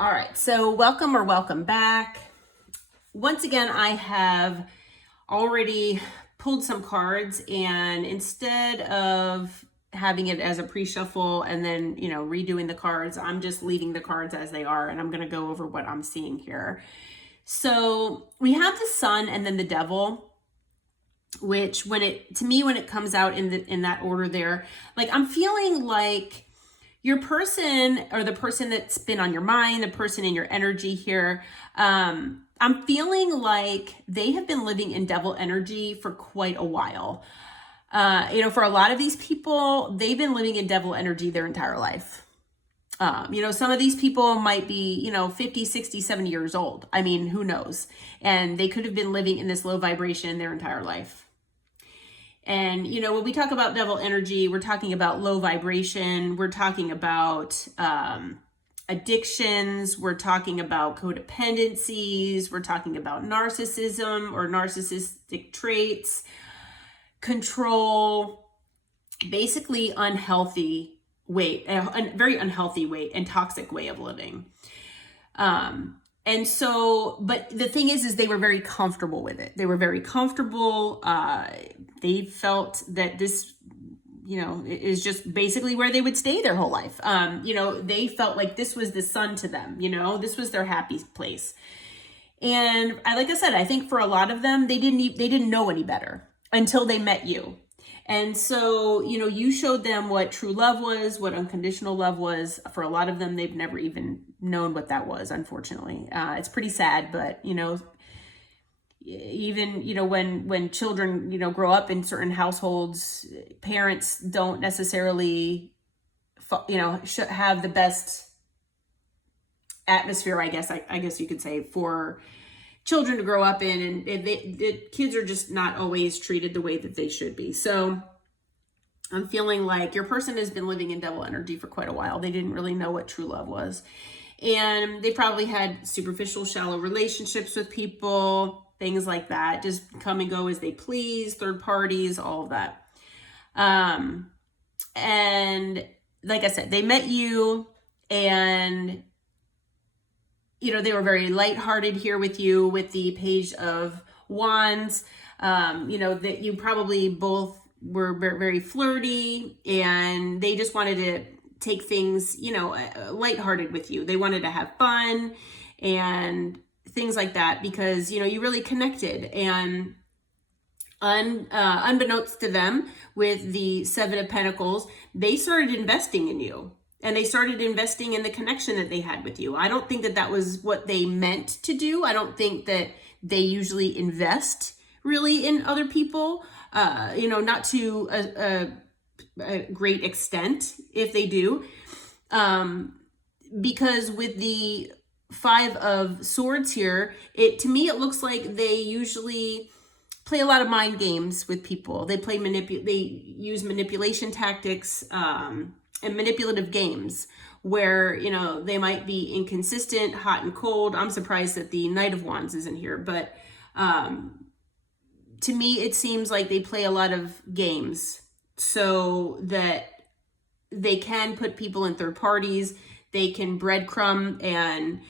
All right, so welcome or welcome back. Once again, I have already pulled some cards, and instead of having it as a pre-shuffle and then, redoing the cards, I'm just leaving the cards as they are, and I'm going to go over what I'm seeing here. So we have the Sun and then the Devil, which when it comes out in that order there, like I'm feeling like your person or the person that's been on your mind, the person in your energy here, I'm feeling like they have been living in devil energy for quite a while. For a lot of these people, they've been living in devil energy their entire life. Some of these people might be, 50, 60, 70 years old. I mean, who knows? And they could have been living in this low vibration their entire life. And, when we talk about devil energy, we're talking about low vibration. We're talking about addictions. We're talking about codependencies. We're talking about narcissism or narcissistic traits, control, basically unhealthy way, a very unhealthy way and toxic way of living. And so, but the thing is they were very comfortable with it. They were very comfortable. They felt that this, is just basically where they would stay their whole life. They felt like this was the sun to them, this was their happy place. And like I said, I think for a lot of them, they didn't know any better until they met you. And so, you showed them what true love was, what unconditional love was. For a lot of them, they've never even known what that was, unfortunately. It's pretty sad, but, even, when children, grow up in certain households, parents don't necessarily, have the best atmosphere, I guess you could say, for children to grow up in, and the kids are just not always treated the way that they should be. So I'm feeling like your person has been living in devil energy for quite a while. They didn't really know what true love was. And they probably had superficial, shallow relationships with people, things like that, just come and go as they please, third parties, all of that. And like I said, they met you, and they were very lighthearted here with you with the Page of Wands. That you probably both were very flirty, and they just wanted to take things, lighthearted with you. They wanted to have fun and things like that because, you really connected. And unbeknownst to them, with the Seven of Pentacles, they started investing in you. And they started investing in the connection that they had with you. I don't think that was what they meant to do. I don't think that they usually invest really in other people, not to a great extent if they do. Because with the Five of Swords here, to me, it looks like they usually play a lot of mind games with people. They use manipulation tactics, and manipulative games where, they might be inconsistent, hot and cold. I'm surprised that the Knight of Wands isn't here, but to me, it seems like they play a lot of games so that they can put people in third parties. They can breadcrumb and,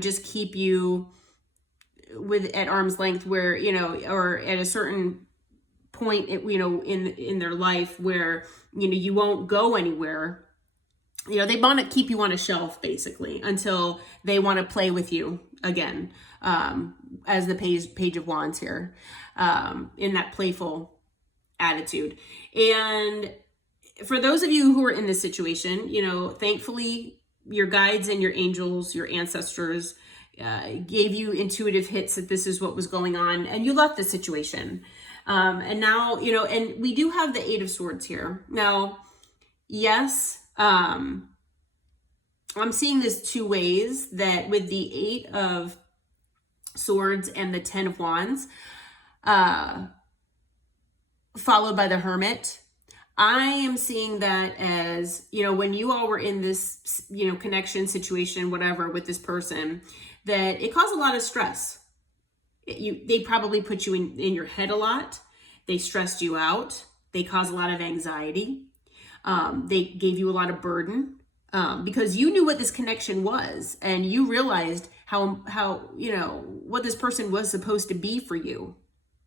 just keep you at arm's length where, or at a certain point, in their life where, you won't go anywhere. They want to keep you on a shelf basically until they want to play with you again, as the Page of Wands here, in that playful attitude. And for those of you who are in this situation, thankfully your guides and your angels, your ancestors, gave you intuitive hits that this is what was going on, and you left the situation. And now, and we do have the Eight of Swords here. Now, yes, I'm seeing this two ways, that with the Eight of Swords and the Ten of Wands, followed by the Hermit, I am seeing that as, when you all were in this, connection situation, whatever, with this person, that it caused a lot of stress. They probably put you in your head a lot. They stressed you out. They caused a lot of anxiety. They gave you a lot of burden. because you knew what this connection was, and you realized how what this person was supposed to be for you.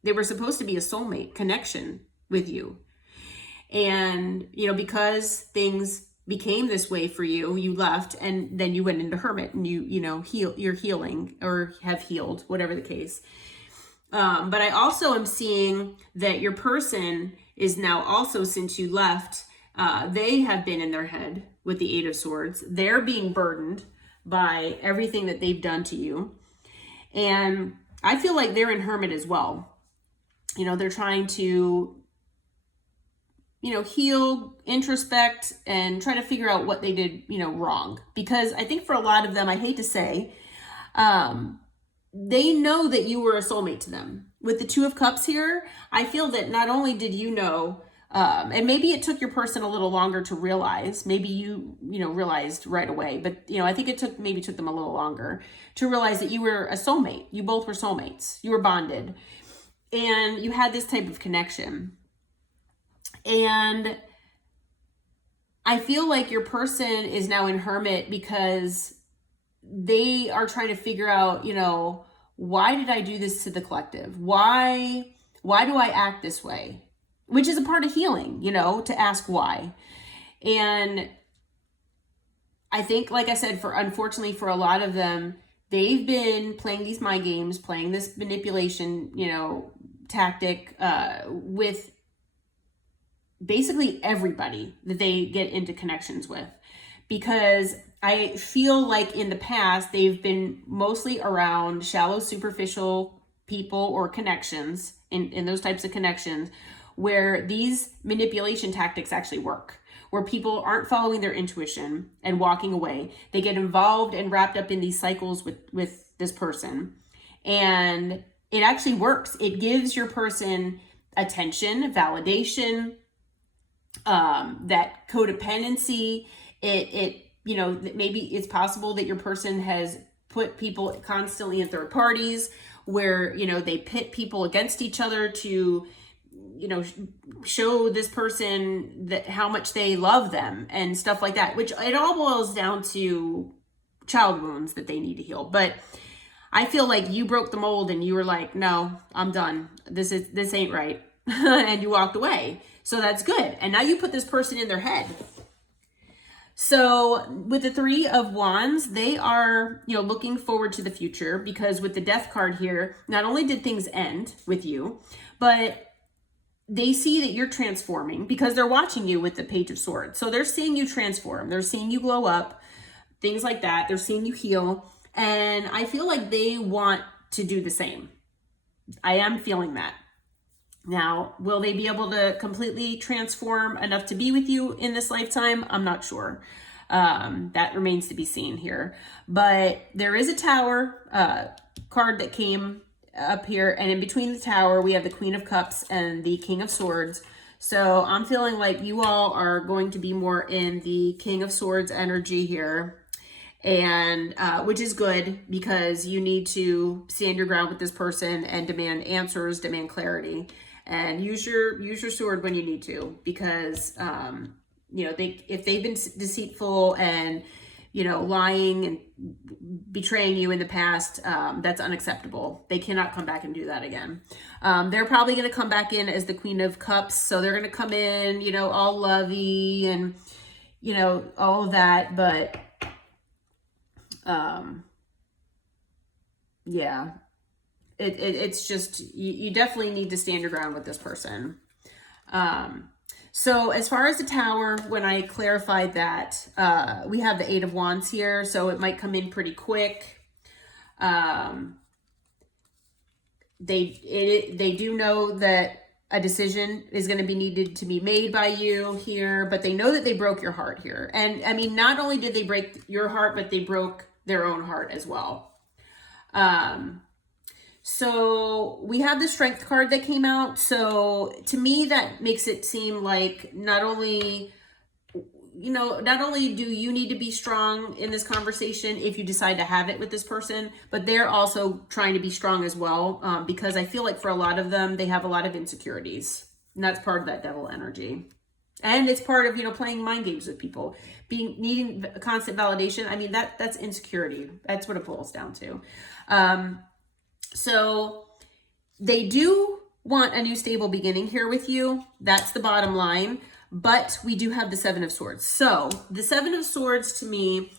They were supposed to be a soulmate connection with you. And, because things became this way for you, you left, and then you went into hermit, and you're healing, or have healed, whatever the case. But I also am seeing that your person is now also, since you left, they have been in their head with the Eight of Swords. They're being burdened by everything that they've done to you. And I feel like they're in hermit as well. They're trying to, heal, introspect, and try to figure out what they did, wrong. Because I think for a lot of them, I hate to say, they know that you were a soulmate to them. With the Two of Cups here, I feel that not only did you know, and maybe it took your person a little longer to realize, maybe you realized right away, but I think it took them a little longer to realize that you were a soulmate. You both were soulmates. You were bonded, and you had this type of connection. And I feel like your person is now in hermit because they are trying to figure out, why did I do this to the collective? Why do I act this way? Which is a part of healing, to ask why. And I think, like I said, unfortunately for a lot of them, they've been playing these mind games, playing this manipulation, tactic with basically everybody that they get into connections with. Because I feel like in the past, they've been mostly around shallow, superficial people or connections, in those types of connections, where these manipulation tactics actually work, where people aren't following their intuition and walking away. They get involved and wrapped up in these cycles with this person. And it actually works. It gives your person attention, validation, that codependency. It maybe it's possible that your person has put people constantly in third parties where, they pit people against each other to, show this person that how much they love them and stuff like that, which it all boils down to child wounds that they need to heal. But I feel like you broke the mold and you were like, no, I'm done. This ain't right. And you walked away. So that's good. And now you put this person in their head. So with the Three of Wands, they are, looking forward to the future, because with the Death card here, not only did things end with you, but they see that you're transforming because they're watching you with the Page of Swords. So they're seeing you transform. They're seeing you glow up, things like that. They're seeing you heal. And I feel like they want to do the same. I am feeling that. Now, will they be able to completely transform enough to be with you in this lifetime? I'm not sure. That remains to be seen here. But there is a Tower card that came up here, and in between the Tower, we have the Queen of Cups and the King of Swords. So I'm feeling like you all are going to be more in the King of Swords energy here. And which is good, because you need to stand your ground with this person and demand answers, demand clarity. And use your sword when you need to, because if they've been deceitful and lying and betraying you in the past, that's unacceptable. They cannot come back and do that again. They're probably going to come back in as the Queen of Cups, so they're going to come in, all lovey and all of that. But yeah. It's just, you definitely need to stand your ground with this person. So as far as the Tower, when I clarified that, we have the Eight of Wands here, so it might come in pretty quick. They do know that a decision is going to be needed to be made by you here, but they know that they broke your heart here. And I mean, not only did they break your heart, but they broke their own heart as well. So we have the Strength card that came out. So to me, that makes it seem like not only do you need to be strong in this conversation if you decide to have it with this person, but they're also trying to be strong as well, because I feel like for a lot of them, they have a lot of insecurities, and that's part of that Devil energy. And it's part of, you know, playing mind games with people, needing constant validation. I mean, that's insecurity. That's what it boils down to. So they do want a new stable beginning here with you. That's the bottom line. But we do have the Seven of Swords. So the Seven of Swords, to me,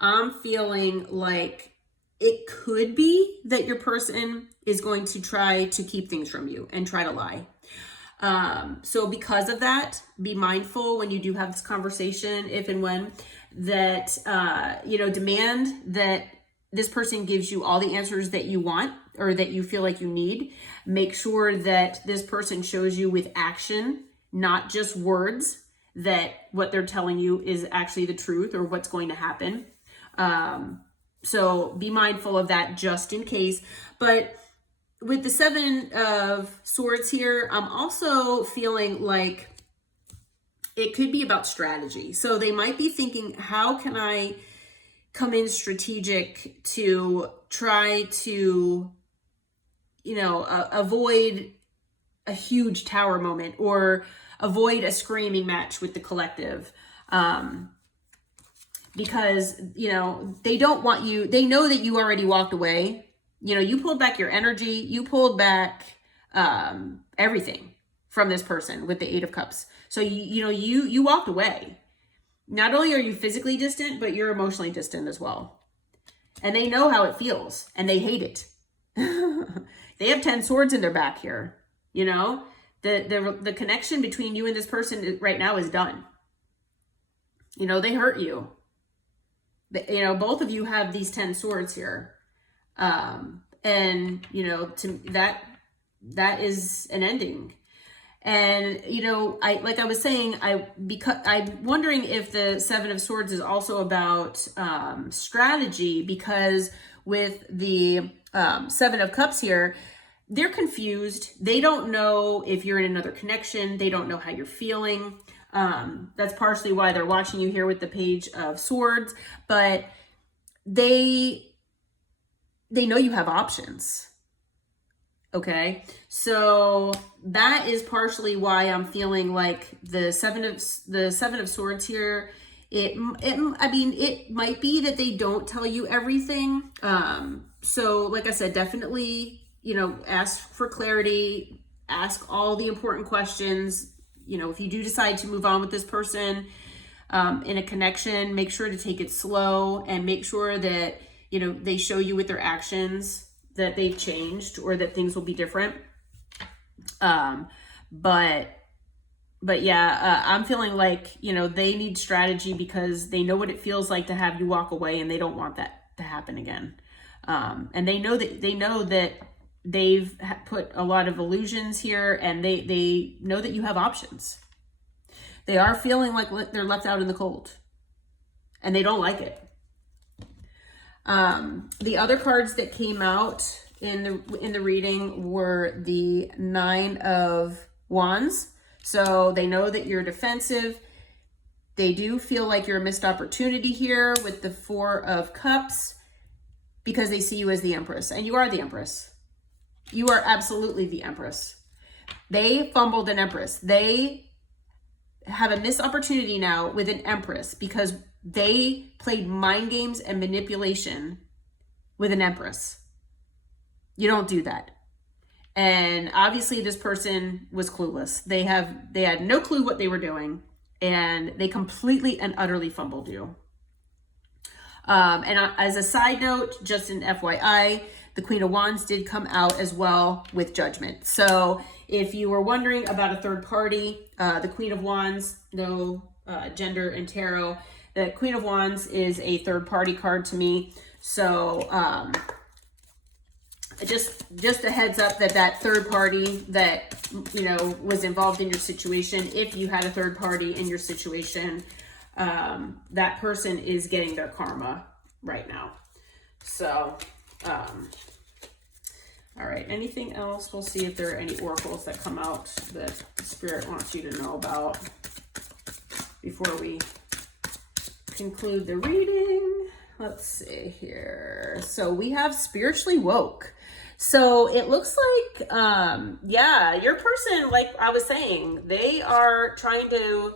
I'm feeling like it could be that your person is going to try to keep things from you and try to lie. So because of that, be mindful when you do have this conversation, if and when, that, you know, demand that this person gives you all the answers that you want or that you feel like you need. Make sure that this person shows you with action, not just words, that what they're telling you is actually the truth or what's going to happen. So be mindful of that just in case. But with the Seven of Swords here, I'm also feeling like it could be about strategy. So they might be thinking, how can I come in strategic to try to, you know, avoid a huge tower moment or avoid a screaming match with the collective. Because, you know, they don't want you, they know that you already walked away. You know, you pulled back your energy, you pulled back everything from this person with the Eight of Cups. So, you walked away. Not only are you physically distant, but you're emotionally distant as well. And they know how it feels and they hate it. They have 10 swords in their back here. You know, the connection between you and this person right now is done. You know, they hurt you. You know, both of you have these 10 swords here. And, you know, to that is an ending. And, you know, like I was saying, I'm wondering if the Seven of Swords is also about strategy, because with the Seven of Cups here, they're confused. They don't know if you're in another connection. They don't know how you're feeling. That's partially why they're watching you here with the Page of Swords, but they know you have options. Okay, so that is partially why I'm feeling like the Seven of Swords here. I mean, it might be that they don't tell you everything. So like I said, definitely, you know, ask for clarity, ask all the important questions. You know, if you do decide to move on with this person in a connection, make sure to take it slow and make sure that, you know, they show you with their actions that they've changed or that things will be different. But yeah, I'm feeling like, you know, they need strategy because they know what it feels like to have you walk away and they don't want that to happen again. And they know that they've put a lot of illusions here and they know that you have options. They are feeling like they're left out in the cold and they don't like it. The other cards that came out in the reading were the Nine of Wands. So they know that you're defensive. They do feel like you're a missed opportunity here with the Four of Cups because they see you as the Empress, and you are the Empress. You are absolutely the Empress. They fumbled an Empress. They have a missed opportunity now with an Empress because they played mind games and manipulation with an Empress. You don't do that. And obviously this person was clueless. They had no clue what they were doing and they completely and utterly fumbled you. And as a side note, just an FYI, the Queen of Wands did come out as well with Judgment. So if you were wondering about a third party, the Queen of Wands, no gender in tarot, the Queen of Wands is a third party card to me. So just a heads up that third party that, you know, was involved in your situation, if you had a third party in your situation, that person is getting their karma right now. So, all right, anything else? We'll see if there are any oracles that come out that Spirit wants you to know about before we conclude the reading. Let's see here. So we have Spiritually Woke. So it looks like, yeah, your person, like I was saying, they are trying to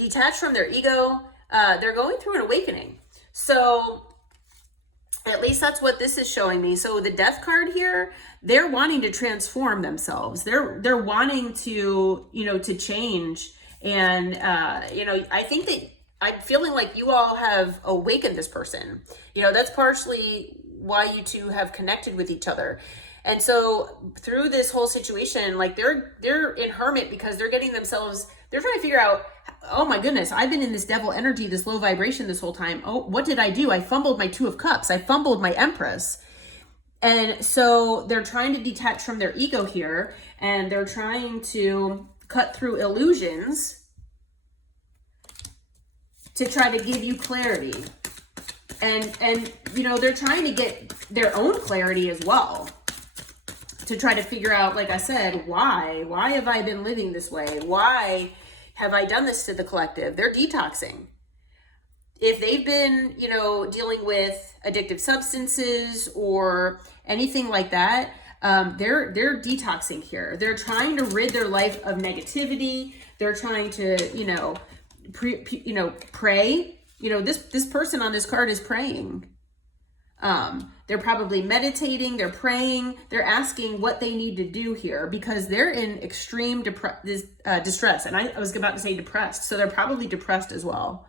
detached from their ego. They're going through an awakening. So at least that's what this is showing me. So the Death card here, they're wanting to transform themselves. They're wanting to, to change. And, I think that I'm feeling like you all have awakened this person. That's partially why you two have connected with each other. And so through this whole situation, like they're in hermit because they're getting themselves, they're trying to figure out, oh my goodness, I've been in this devil energy, this low vibration this whole time. Oh, what did I do? I fumbled my Two of Cups. I fumbled my Empress. And so they're trying to detach from their ego here, and they're trying to cut through illusions to try to give you clarity. And they're trying to get their own clarity as well, to try to figure out, like I said, why have I been living this way? Why have I done this to the collective? They're detoxing. If they've been, dealing with addictive substances or anything like that, they're detoxing here. They're trying to rid their life of negativity. They're trying to, pray. This person on this card is praying. They're probably meditating, they're praying, they're asking what they need to do here because they're in extreme distress. And I was about to say depressed. So they're probably depressed as well,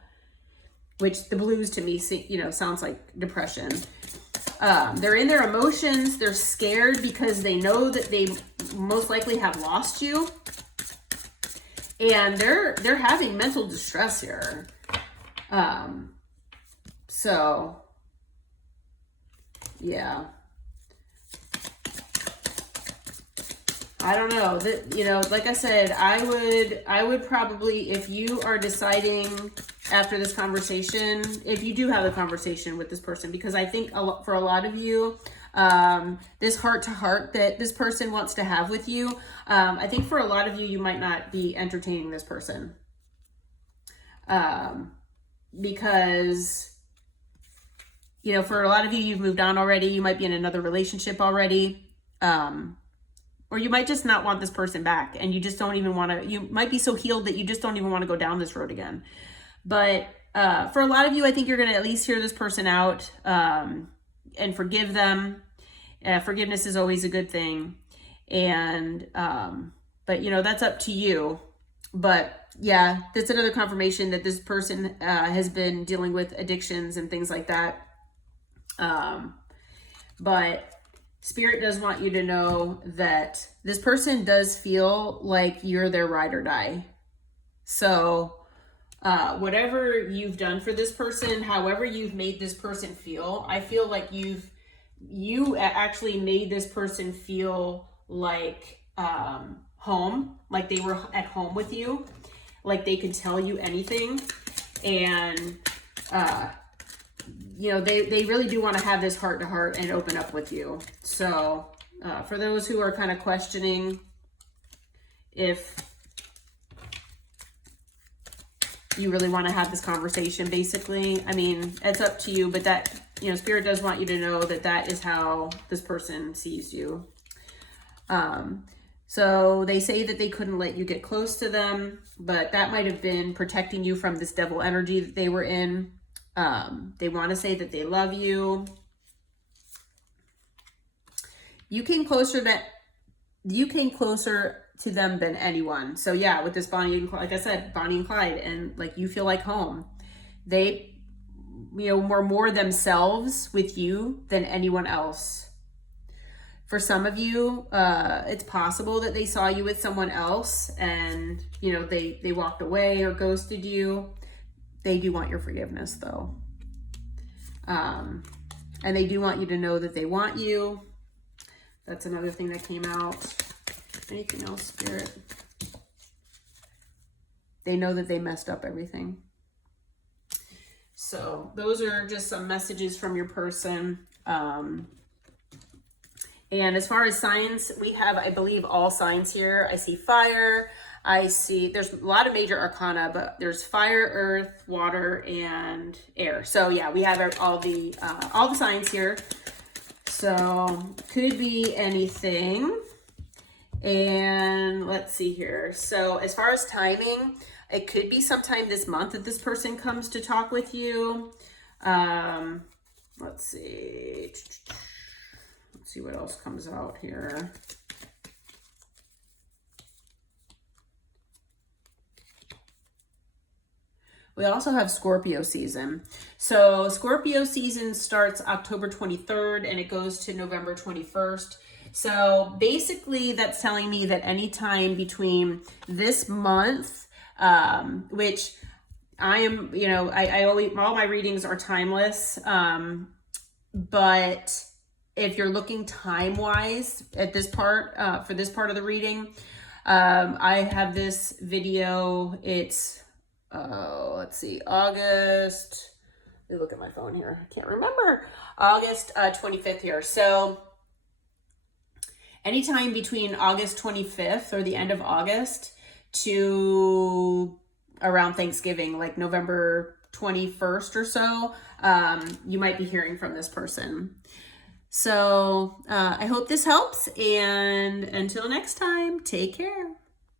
which the blues to me, sounds like depression. They're in their emotions. They're scared because they know that they most likely have lost you. And they're having mental distress here. So yeah, I don't know that, like I said, I would probably, if you are deciding after this conversation, if you do have a conversation with this person, because I think for a lot of you, this heart to heart that this person wants to have with you, I think for a lot of you, you might not be entertaining this person, because for a lot of you, you've moved on already. You might be in another relationship already. Or you might just not want this person back and you just don't even want to, you might be so healed that you just don't even want to go down this road again. But for a lot of you, I think you're going to at least hear this person out and forgive them. Forgiveness is always a good thing. And, but that's up to you. But yeah, that's another confirmation that this person has been dealing with addictions and things like that. But Spirit does want you to know that this person does feel like you're their ride or die. So, whatever you've done for this person, however you've made this person feel, I feel like you actually made this person feel like, home, like they were at home with you, like they could tell you anything. And, they really do want to have this heart to heart and open up with you. So for those who are kind of questioning if you really want to have this conversation, basically, I mean, it's up to you, but that, Spirit does want you to know that that is how this person sees you. So they say that they couldn't let you get close to them, but that might have been protecting you from this devil energy that they were in. They want to say that they love you. You came closer to them than anyone. So yeah, with this Bonnie and Clyde, like I said, Bonnie and Clyde, and like you feel like home. They, were more themselves with you than anyone else. For some of you, it's possible that they saw you with someone else and, they walked away or ghosted you. They do want your forgiveness, though. And they do want you to know that they want you. That's another thing that came out. Anything else, Spirit? They know that they messed up everything. So those are just some messages from your person. And as far as signs, we have, I believe, all signs here. I see fire. I see there's a lot of major arcana, but there's fire, earth, water, and air. So yeah, we have all the signs here. So could be anything. And let's see here. So as far as timing, It could be sometime this month that this person comes to talk with you. Let's see. Let's see what else comes out here. We also have Scorpio season. So Scorpio season starts October 23rd and it goes to November 21st. So basically that's telling me that anytime between this month, which I am, you know, I always, all my readings are timeless. But if you're looking time wise at this part, for this part of the reading, I have this video. It's, let's see, August, let me look at my phone here. I can't remember. August 25th here. So anytime between August 25th or the end of August to around Thanksgiving, like November 21st or so, you might be hearing from this person. So I hope this helps. And until next time, take care.